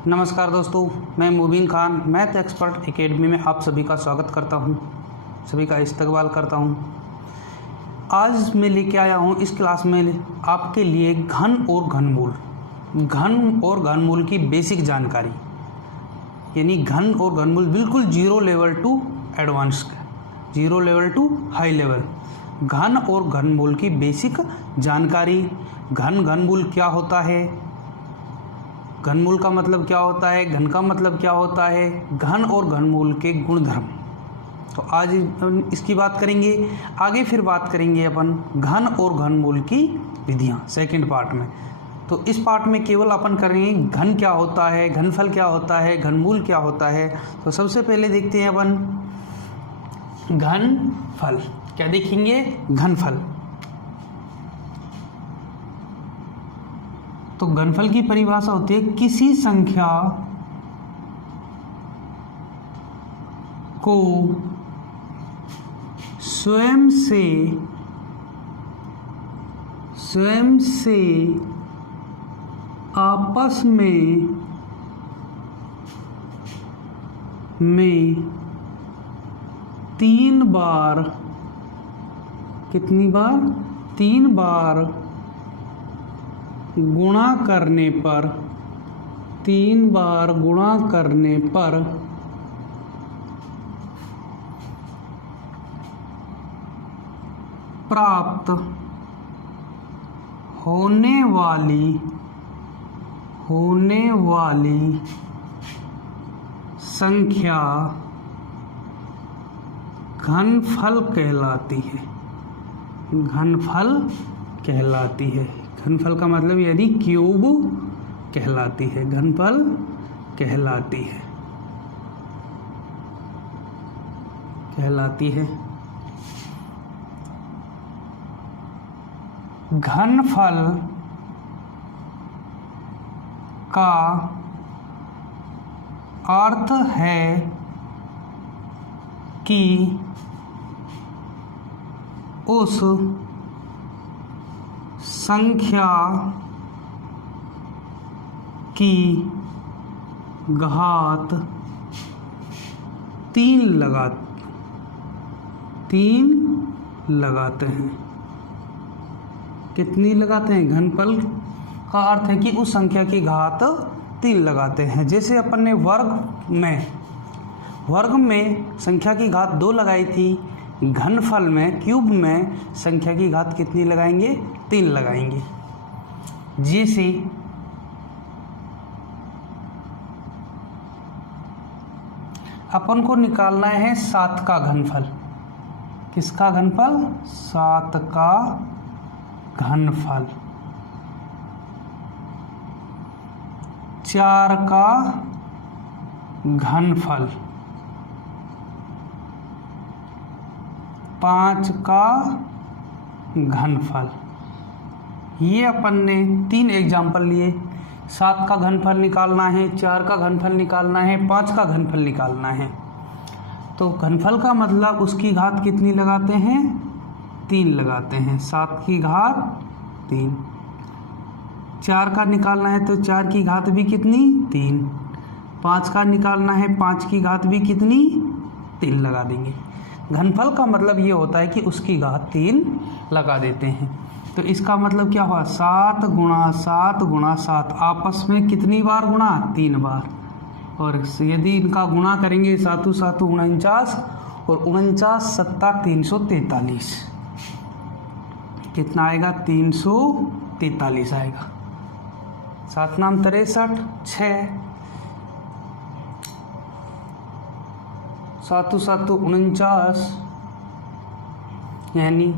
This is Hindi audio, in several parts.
नमस्कार दोस्तों, मैं मुबीन खान मैथ एक्सपर्ट एकेडमी में आप सभी का स्वागत करता हूं, सभी का इस्तकबाल करता हूं। आज मैं लेके आया हूं इस क्लास में आपके लिए घन और घनमूल की बेसिक जानकारी, यानी घन और घनमूल बिल्कुल zero level to advance, zero level to high level. घन और घनमूल की बेसिक जानकारी, घनमूल क्या होता है, घनमूल का मतलब क्या होता है, घन का मतलब क्या होता है, घन और घनमूल के गुणधर्म। तो आज इसकी बात करेंगे। आगे फिर बात करेंगे अपन घन और घनमूल की विधियाँ सेकंड पार्ट में। तो इस पार्ट में केवल अपन करेंगे घन क्या होता है, घनफल क्या होता है, घनमूल क्या होता है। तो सबसे पहले देखते हैं अपन घनफल। क्या देखेंगे? घनफल। तो घनफल की परिभाषा होती है किसी संख्या को स्वयं से आपस में तीन बार, कितनी बार? तीन बार गुणा करने पर, तीन बार गुणा करने पर प्राप्त होने वाली संख्या घनफल कहलाती है। घनफल कहलाती है। घनफल का मतलब यानी क्यूब कहलाती है, घनफल कहलाती है, घनफल का अर्थ है कि उस संख्या की घात तीन लगाते हैं। कितनी लगाते हैं? घनफल का अर्थ है कि उस संख्या की घात तीन लगाते हैं। जैसे अपन ने वर्ग में संख्या की घात 2 लगाई थी, घनफल में क्यूब में संख्या की घात कितनी लगाएंगे? 3 लगाएंगे। जैसे अपन को निकालना है 7 का घनफल। किसका घनफल? 7 का घनफल। 4 का घनफल, 5 का घनफल। ये अपन ने 3 एग्जाम्पल लिए। 7 का घनफल निकालना है, 4 का घनफल निकालना है, 5 का घनफल निकालना है। तो घनफल का मतलब उसकी घात कितनी लगाते हैं? 3 लगाते हैं। 7 की घात 3। 4 का निकालना है तो 4 की घात भी कितनी? 3। 5 का निकालना है, 5 की घात भी कितनी? 3 लगा देंगे। घनफल का मतलब ये होता है कि उसकी घात 3 लगा देते हैं। तो इसका मतलब क्या हुआ? 7 गुणा 7 गुणा 7 आपस में कितनी बार गुणा? 3 बार। और यदि इनका गुणा करेंगे 7 7 49 और 49 7 343, कितना आएगा? 343 आएगा। 7 नाम 63, 6 7 7 49 यानी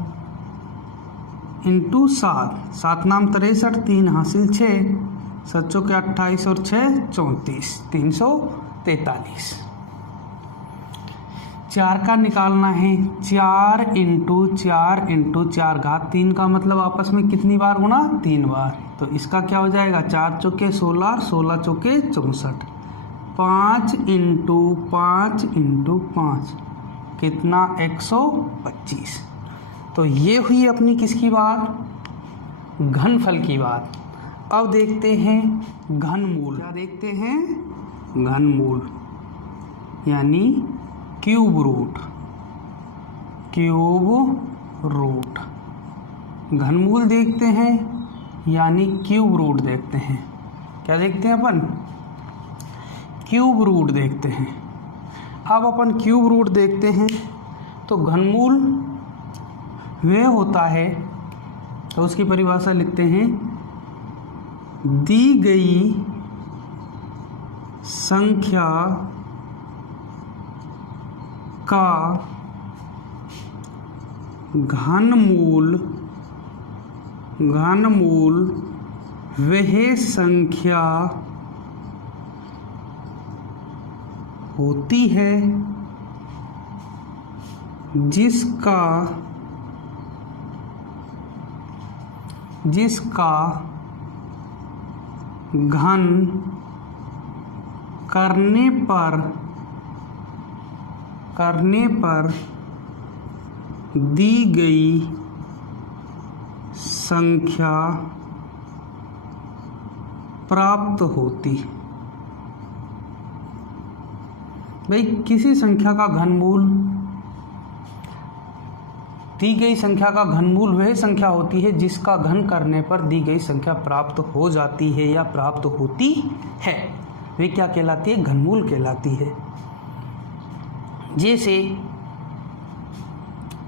इंटू 7, 7 नाम 63, 3 हासिल 6, 7 चौके 28 और 6 34, 343। 4 का निकालना है, 4 इंटू 4 घात 3 का मतलब आपस में कितनी बार गुणा? 3 बार। तो इसका क्या हो जाएगा? 4 चौके 16, 16 चौके 64, 5 इंटू 5 कितना? 125। तो ये हुई अपनी किसकी बात? घनफल की बात। अब देखते हैं घनमूल। क्या देखते हैं? घनमूल यानी क्यूब रूट। क्यूब रूट घनमूल देखते हैं यानी क्यूब रूट देखते हैं। क्या देखते हैं अपन? क्यूब रूट देखते हैं। अब अपन क्यूब रूट देखते हैं तो घनमूल वह होता है, तो उसकी परिभाषा लिखते हैं, दी गई संख्या का घनमूल वह संख्या होती है जिसका घन करने पर दी गई संख्या प्राप्त होती। भाई किसी संख्या का घनमूल, दी गई संख्या का घनमूल वह संख्या होती है जिसका घन करने पर दी गई संख्या प्राप्त हो जाती है या प्राप्त होती है। वे क्या कहलाती है? घनमूल कहलाती है। जैसे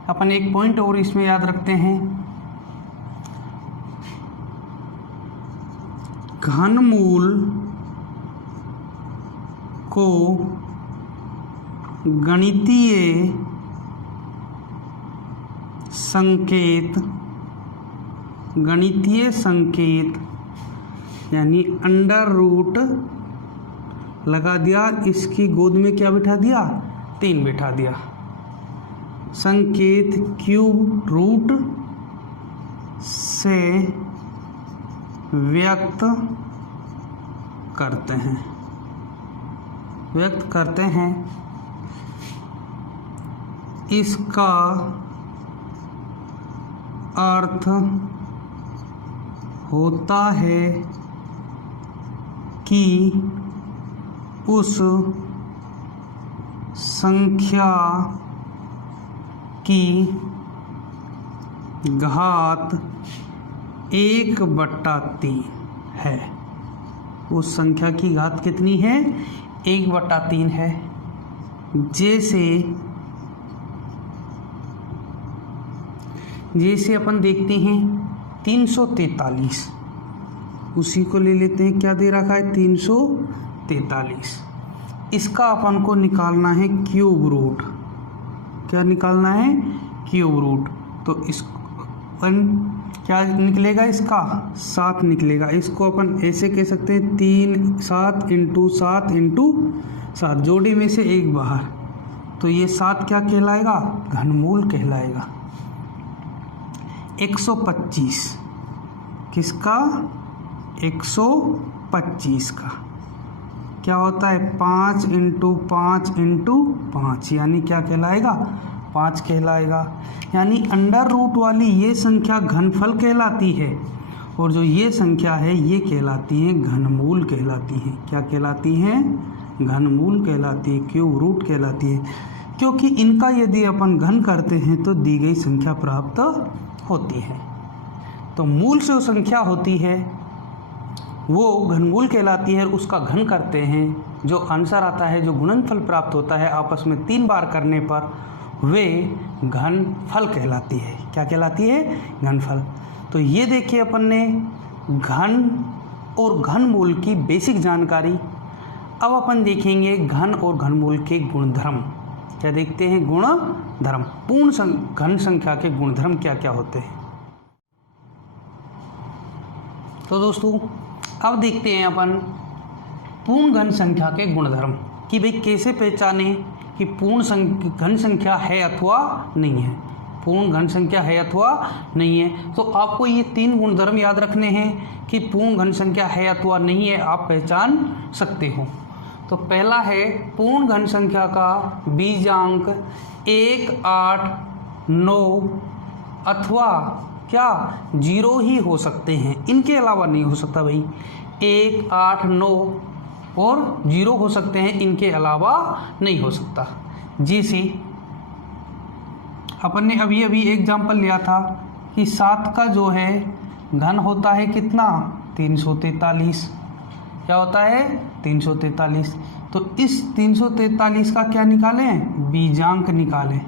अपन एक पॉइंट और इसमें याद रखते हैं, घनमूल को गणितीय संकेत यानी अंडर रूट लगा दिया, इसकी गोद में क्या बिठा दिया? 3 बिठा दिया। संकेत क्यूब रूट से व्यक्त करते हैं। इसका अर्थ होता है कि उस संख्या की घात 1/3 है। उस संख्या की घात कितनी है? 1/3 है। जैसे अपन देखते हैं 343, उसी को ले लेते हैं। क्या दे रखा है? 343। इसका अपन को निकालना है क्यूब रूट। क्या निकालना है? Cube root. तो इस क्या निकलेगा? इसका 7 निकलेगा। इसको अपन ऐसे कह सकते हैं 7 × 7 × 7, जोड़ी में से 1 बाहर, तो ये 7 क्या कहलाएगा? घनमूल कहलाएगा। 125 किसका? 125 का क्या होता है? 5 × 5 × 5 यानी क्या कहलाएगा? 5 कहलाएगा। यानी अंडर रूट वाली ये संख्या घनफल कहलाती है, और जो ये संख्या है ये कहलाती है घनमूल कहलाती है। क्या कहलाती है? घनमूल कहलाती है, क्यूब रूट कहलाती है, क्योंकि इनका यदि अपन घन करते हैं तो दी गई संख्या प्राप्त होती है। तो मूल से जो संख्या होती है वो घनमूल कहलाती है, उसका घन करते हैं, जो आंसर आता है, जो गुणनफल प्राप्त होता है आपस में 3 बार करने पर, वे घनफल कहलाती है। क्या कहलाती है? घनफल। तो ये देखिए अपन ने घन और घनमूल की बेसिक जानकारी। अब अपन देखेंगे घन और घनमूल के गुणधर्म। क्या देखते हैं? गुणधर्म। पूर्ण घन संख्या के गुणधर्म क्या क्या होते हैं। तो दोस्तों अब देखते हैं अपन पूर्ण घन संख्या के गुणधर्म, कि भाई कैसे पहचाने कि पूर्ण घन संख्या है अथवा नहीं है। पूर्ण घन संख्या है अथवा नहीं है, तो आपको ये 3 गुणधर्म याद रखने हैं कि पूर्ण घन संख्या है अथवा नहीं है, आप पहचान सकते हो। तो पहला है पूर्ण घन संख्या का बीजांक 1, 8, 9 अथवा क्या 0 ही हो सकते हैं, इनके अलावा नहीं हो सकता भाई। 1, 8, 9 और 0 हो सकते हैं, इनके अलावा नहीं हो सकता। जैसे अपन ने अभी अभी एग्जाम्पल लिया था कि 7 का जो है घन होता है कितना, 343। क्या होता है, 343। तो इस 343 का क्या निकालें, बीजांक निकालें।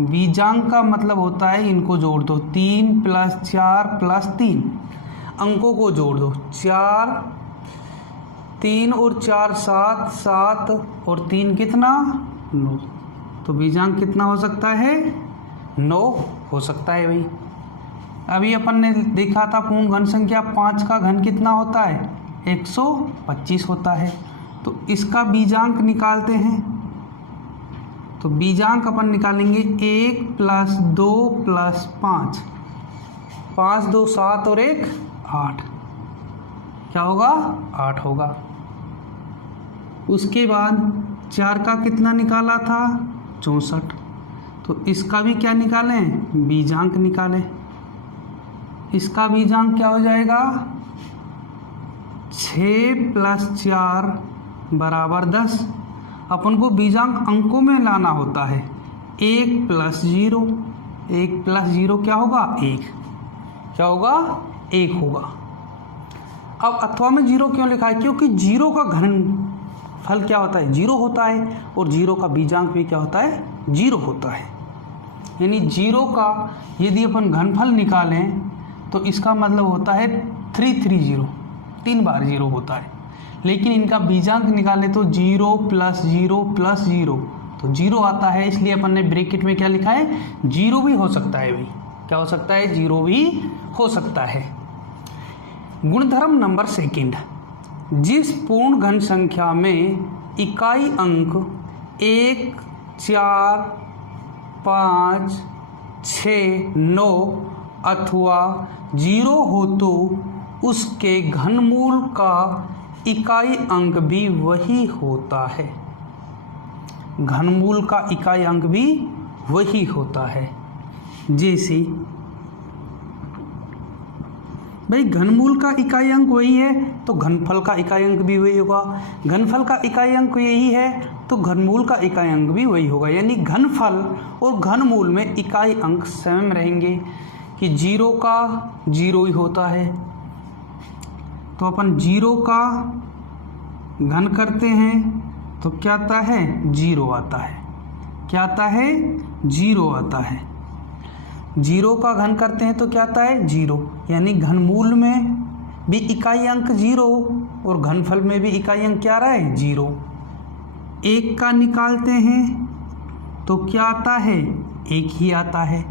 बीजांक का मतलब होता है इनको जोड़ दो, 3 + 4 + 3, अंकों को जोड़ दो। 4, 3 और 4 7, 7 और 3 कितना, 9। तो बीजांक कितना हो सकता है, 9 हो सकता है भाई। अभी अपन ने देखा था पूर्ण घन संख्या 5 का घन कितना होता है, 125 होता है। तो इसका बीजांक निकालते हैं। तो बीजांक अपन निकालेंगे 1 + 2 + 5, 5 2 7 और 1 8। क्या होगा, 8 होगा। उसके बाद 4 का कितना निकाला था, 64। तो इसका भी क्या निकालें, बीजांक निकालें। इसका बीजांक क्या हो जाएगा, 6 + 4 = 10। अपन को बीजांक अंकों में लाना होता है। 1 + 0, 1 + 0 क्या होगा, 1। क्या होगा, 1 होगा। अब अथवा में 0 क्यों लिखा है, क्योंकि 0 का घन फल क्या होता है, 0 होता है, और 0 का बीजांक भी क्या होता है, 0 होता है। यानी 0 का यदि अपन घनफल निकालें तो इसका मतलब होता है 330, 3 बार 0 होता है। लेकिन इनका बीजांक निकालें तो 0 + 0 + 0, तो 0 आता है। इसलिए अपन ने ब्रैकेट में क्या लिखा है, 0 भी हो सकता है भाई। क्या हो सकता है, 0 भी हो सकता है। गुणधर्म नंबर 2, जिस पूर्ण घन संख्या में इकाई अंक 1, 4, 5, 6, 9 अथवा 0 हो तो उसके घनमूल का इकाई अंक भी वही होता है। घनमूल का इकाई अंक भी वही होता है। जैसे भाई घनमूल का इकाई अंक वही है तो घनफल का इकाई अंक भी वही होगा। घनफल का इकाई अंक यही है तो घनमूल का इकाई अंक भी वही होगा। यानी घनफल और घनमूल में इकाई अंक सेम रहेंगे कि 0 का 0 ही होता है। तो अपन 0 का घन करते हैं तो क्या आता है, 0 आता है। क्या आता है, 0 आता है। 0 का घन करते हैं तो क्या आता है, 0। यानी घनमूल में भी इकाई अंक 0 और घनफल में भी इकाई अंक क्या रहा है, 0। 1 का निकालते हैं तो क्या आता है, 1 ही आता है।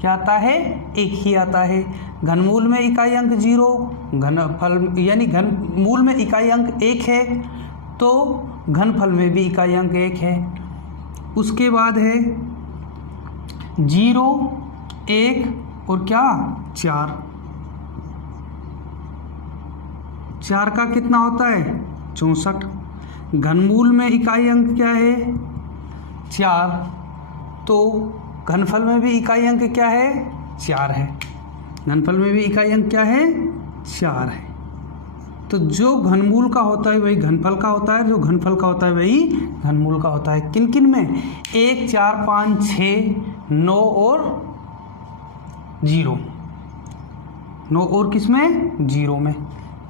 क्या आता है, 1 ही आता है। घनमूल में इकाई अंक 0, घनफल यानी घनमूल में इकाई अंक 1 है तो घनफल में भी इकाई अंक 1 है। उसके बाद है 0, 1 और क्या, 4। 4 का कितना होता है, 64। घनमूल में इकाई अंक क्या है, 4, तो घनफल में भी इकाई अंक क्या है, 4 है। घनफल में भी इकाई अंक क्या है, 4 है। तो जो घनमूल का होता है वही घनफल का होता है, जो घनफल का होता है वही घनमूल का होता है। किन किन में, 1, 4, 5, 6, 9 और 0। 9 और किस में, 0 में।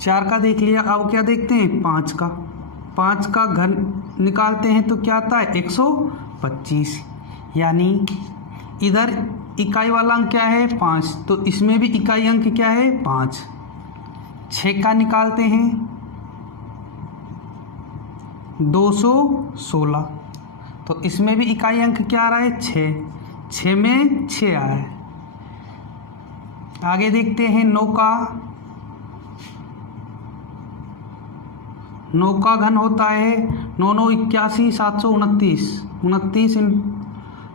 4 का देख लिया, अब क्या देखते हैं, 5 का। 5 का घन निकालते हैं तो क्या आता है, 125। यानी इधर इकाई वाला अंक क्या है, 5, तो इसमें भी इकाई अंक क्या है, 5। 6 का निकालते हैं 216, तो इसमें भी इकाई अंक क्या आ रहा है, 6। 6 में 6 आया है। आगे देखते हैं 9 का। 9 का घन होता है 9 9 81 729,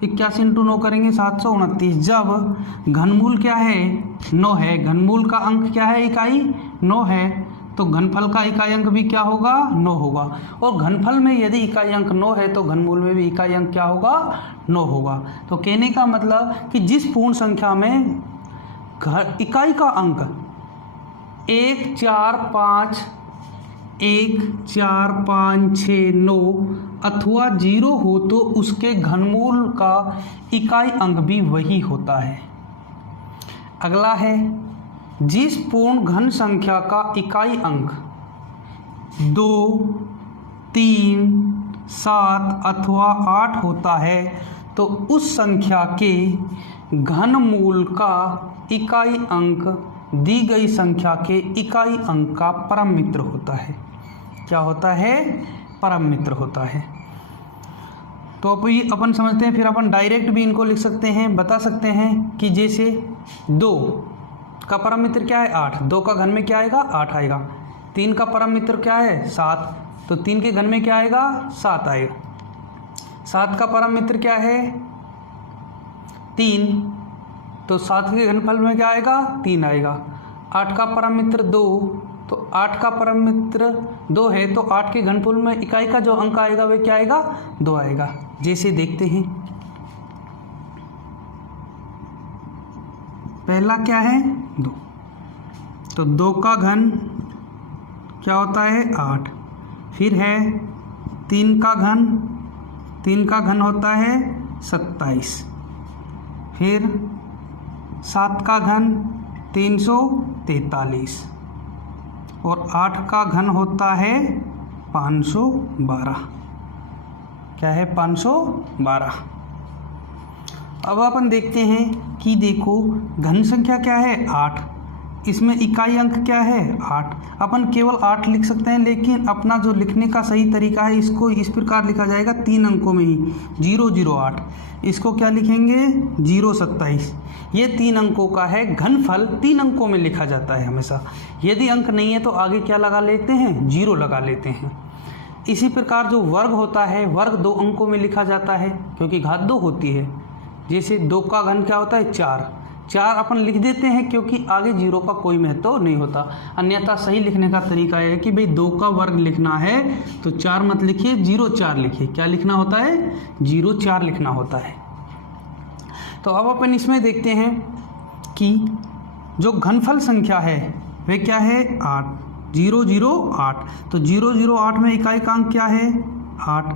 81 × 9 करेंगे 729। जब घनमूल क्या है, 9 है, घनमूल का अंक क्या है, इकाई 9 है, तो घनफल का इकाई अंक भी क्या होगा, 9 होगा। और घनफल में यदि इकाई अंक 9 है तो घनमूल में भी इकाई अंक क्या होगा, 9 होगा। तो कहने का मतलब कि जिस पूर्ण संख्या में इकाई का अंक 1 4 5 1 4 5 6 9 अथवा 0 हो तो उसके घनमूल का इकाई अंक भी वही होता है। अगला है, जिस पूर्ण घन संख्या का इकाई अंक 2 3 7 अथवा 8 होता है तो उस संख्या के घनमूल का इकाई अंक दी गई संख्या के इकाई अंक का परम मित्र होता है। क्या होता है? परम मित्र होता है। तो अब ये अपन समझते हैं, फिर अपन डायरेक्ट भी इनको लिख सकते हैं, बता सकते हैं कि जैसे 2 का परम मित्र क्या है? 8। 2 का घन में क्या आएगा? 8 आएगा। 3 का परम मित्र क्या है? 7। तो 3 के घन में क्या आएगा? 7 आएगा। 7 का परम मित्र क्या है? 3। तो 7 के घनफल में क्या आएगा? 3 आएगा। 8 का परम मित्र 2, तो 8 का परम मित्र 2 है तो 8 के घनफल में इकाई का जो अंक आएगा वह क्या आएगा? 2 आएगा। जैसे देखते हैं, पहला क्या है? 2। तो 2 का घन क्या होता है? 8। फिर है 3 का घन, 3 का घन होता है 27। फिर 7 का घन 343 और 8 का घन होता है 512। क्या है? 512। अब अपन देखते हैं कि देखो घन संख्या क्या है? 8। इसमें इकाई अंक क्या है? 8। अपन केवल 8 लिख सकते हैं, लेकिन अपना जो लिखने का सही तरीका है इसको इस प्रकार लिखा जाएगा 3 अंकों में ही, 008। इसको क्या लिखेंगे? 027। ये 3 अंकों का है घनफल, 3 अंकों में लिखा जाता है हमेशा। यदि अंक नहीं है तो आगे क्या लगा लेते हैं? 0 लगा लेते हैं। इसी प्रकार जो वर्ग होता है, वर्ग 2 अंकों में लिखा जाता है क्योंकि घात 2 होती है। जैसे 2 का घन क्या होता है? 4। 4 अपन लिख देते हैं क्योंकि आगे 0 का कोई महत्व नहीं होता। अन्यथा सही लिखने का तरीका है कि भाई 2 का वर्ग लिखना है तो 4 मत लिखिए, 0,4 लिखिए। क्या लिखना होता है? 0,4 लिखना होता है। तो अब अपन इसमें देखते हैं कि जो घनफल संख्या है वे क्या है? 8। 008। तो 008 में इकाई का अंक क्या है? 8।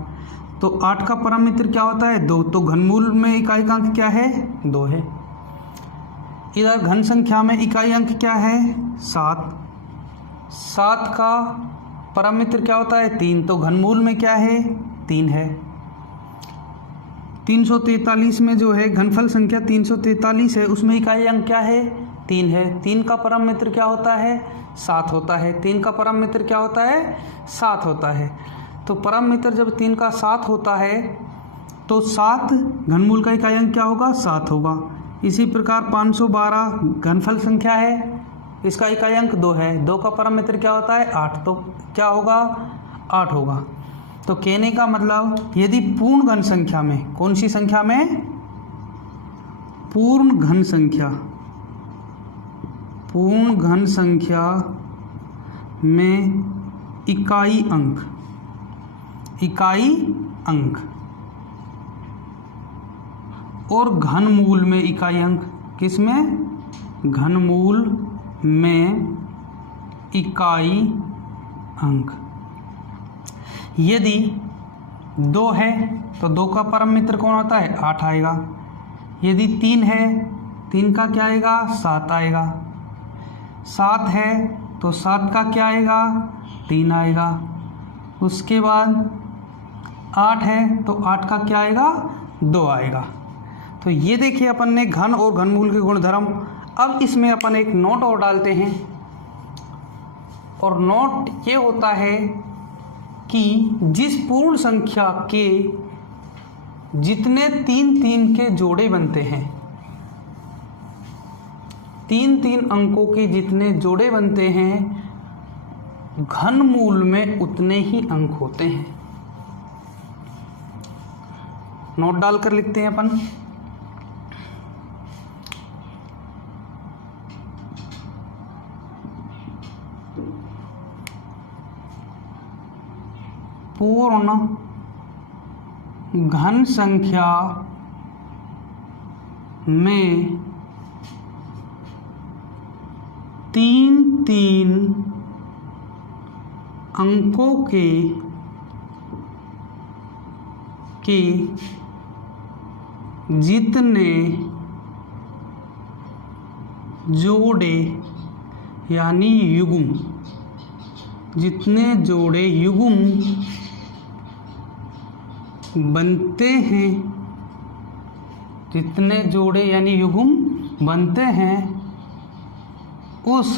तो 8 का परम मित्र क्या होता है? 2। तो घनमूल में इकाई का अंक क्या है? 2 है। इधर घन संख्या में इकाई अंक क्या है? 7। 7 का परम मित्र क्या होता है? 3। तो घनमूल में क्या है? 3 है। 343 में जो है घनफल संख्या 343 है, उसमें इकाई अंक क्या है? 3 है। 3 का परम मित्र क्या होता है? 7 होता है। 3 का परम मित्र क्या होता है? 7 होता है। तो परम मित्र जब 3 का 7 होता है तो 7 घनमूल का इकाई अंक क्या होगा? 7 होगा। इसी प्रकार 512 घनफल संख्या है, इसका इकाई अंक 2 है। 2 का परम मित्र क्या होता है? 8। तो क्या होगा? 8 होगा। तो कहने का मतलब यदि पूर्ण घन संख्या में, कौन सी संख्या में? पूर्ण घन संख्या, पूर्ण घन संख्या में इकाई अंक, इकाई अंक और घनमूल में इकाई अंक, किसमें? घनमूल में इकाई अंक। यदि 2 है तो 2 का परम मित्र कौन होता है? 8 आएगा। यदि 3 है, 3 का क्या आएगा? 7 आएगा। 7 है तो 7 का क्या आएगा? 3 आएगा। उसके बाद 8 है तो 8 का क्या आएगा? 2 आएगा। तो ये देखिए अपन ने घन और घनमूल के गुणधर्म। अब इसमें अपन एक नोट और डालते हैं, और नोट ये होता है कि जिस पूर्ण संख्या के जितने 3-3 के जोड़े बनते हैं, 3-3 अंकों के जितने जोड़े बनते हैं, घनमूल में उतने ही अंक होते हैं। नोट डालकर लिखते हैं अपन। पूर्ण घन संख्या में तीन अंकों के जितने जोड़े यानी युग्म, जितने जोड़े युग्म बनते हैं, जितने जोड़े यानी युग्म बनते हैं, उस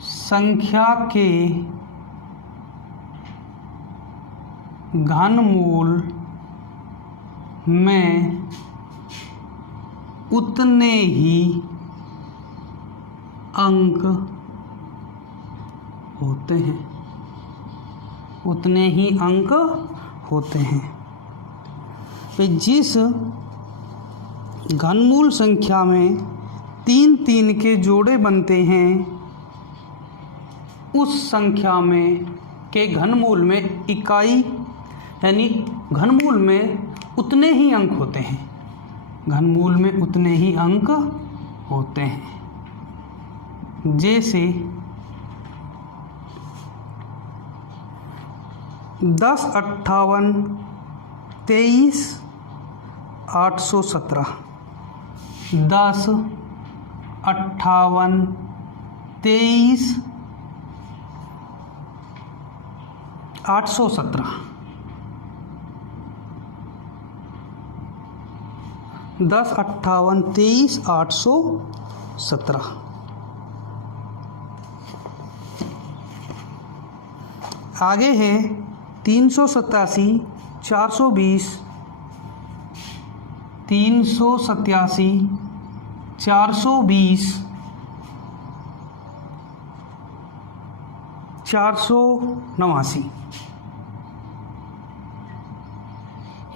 संख्या के घनमूल में उतने ही अंक होते हैं, उतने ही अंक होते हैं। तो जिस घनमूल संख्या में 3 के जोड़े बनते हैं, उस संख्या में के घनमूल में इकाई यानी घनमूल में उतने ही अंक होते हैं, घनमूल में उतने ही अंक होते हैं। जैसे 10, 58, 23, 817, 10, 58, 23, 817, 10, 58, 23, 817। आगे है 387, 420, 387, 420, 489।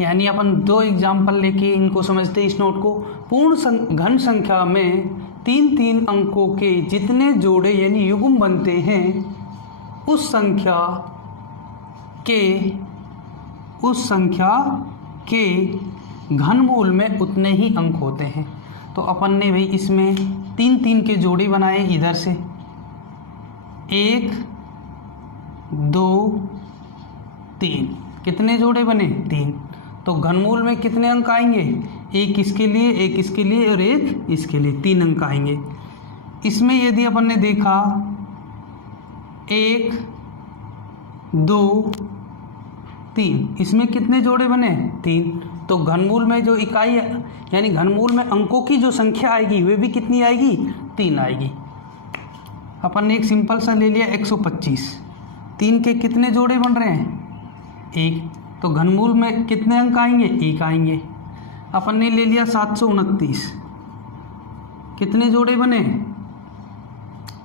यानी अपन 2 एग्जाम्पल लेके इनको समझते हैं। इस नोट को, पूर्ण घन संख्या में 3 अंकों के जितने जोड़े यानी युग्म बनते हैं, उस संख्या के घनमूल में उतने ही अंक होते हैं। तो अपन ने भाई इसमें 3 के जोड़े बनाए, इधर से 1, 2, 3, कितने जोड़े बने? 3। तो घनमूल में कितने अंक आएंगे? एक इसके लिए, एक इसके लिए और एक इसके लिए, 3 अंक आएंगे। इसमें यदि अपन ने देखा 1, 2, 3, इसमें कितने जोड़े बने? 3। तो घनमूल में जो इकाई यानी घनमूल में अंकों की जो संख्या आएगी वे भी कितनी आएगी? 3 आएगी। अपन ने एक सिंपल सा ले लिया 125, 3 के कितने जोड़े बन रहे हैं? 1। तो घनमूल में कितने अंक आएंगे? 1 आएंगे। अपन ने ले लिया 729, कितने जोड़े बने?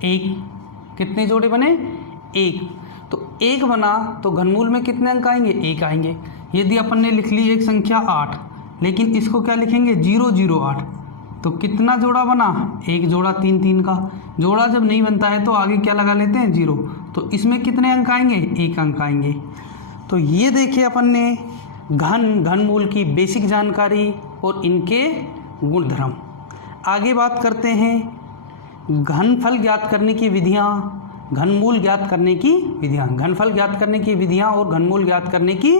1। कितने जोड़े बने? 1। तो 1 बना तो घनमूल में कितने अंक आएंगे? 1 आएंगे। यदि अपन ने लिख ली एक संख्या 8, लेकिन इसको क्या लिखेंगे? 008, तो कितना जोड़ा बना? 1 जोड़ा 3 का। जोड़ा जब नहीं बनता है तो आगे क्या लगा लेते हैं? 0। तो इसमें कितने अंक आएंगे? 1 अंक आएंगे। तो ये देखिए अपन ने घनमूल की बेसिक जानकारी और इनके गुणधर्म। आगे बात करते हैं घनफल ज्ञात करने की विधियाँ, घनमूल ज्ञात करने की विधियाँ, घनफल ज्ञात करने की विधियाँ और घनमूल ज्ञात करने की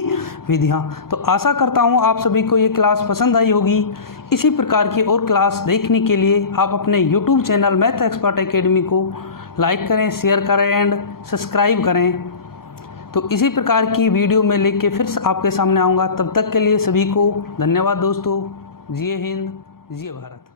विधियाँ। तो आशा करता हूँ आप सभी को ये क्लास पसंद आई होगी। इसी प्रकार की और क्लास देखने के लिए आप अपने YouTube channel math expert academy को लाइक करें, शेयर करें एंड सब्सक्राइब करें। तो इसी प्रकार की वीडियो में लेके फिर आपके सामने आऊँगा। तब तक के लिए सभी को धन्यवाद दोस्तों। जय हिंद, जय भारत।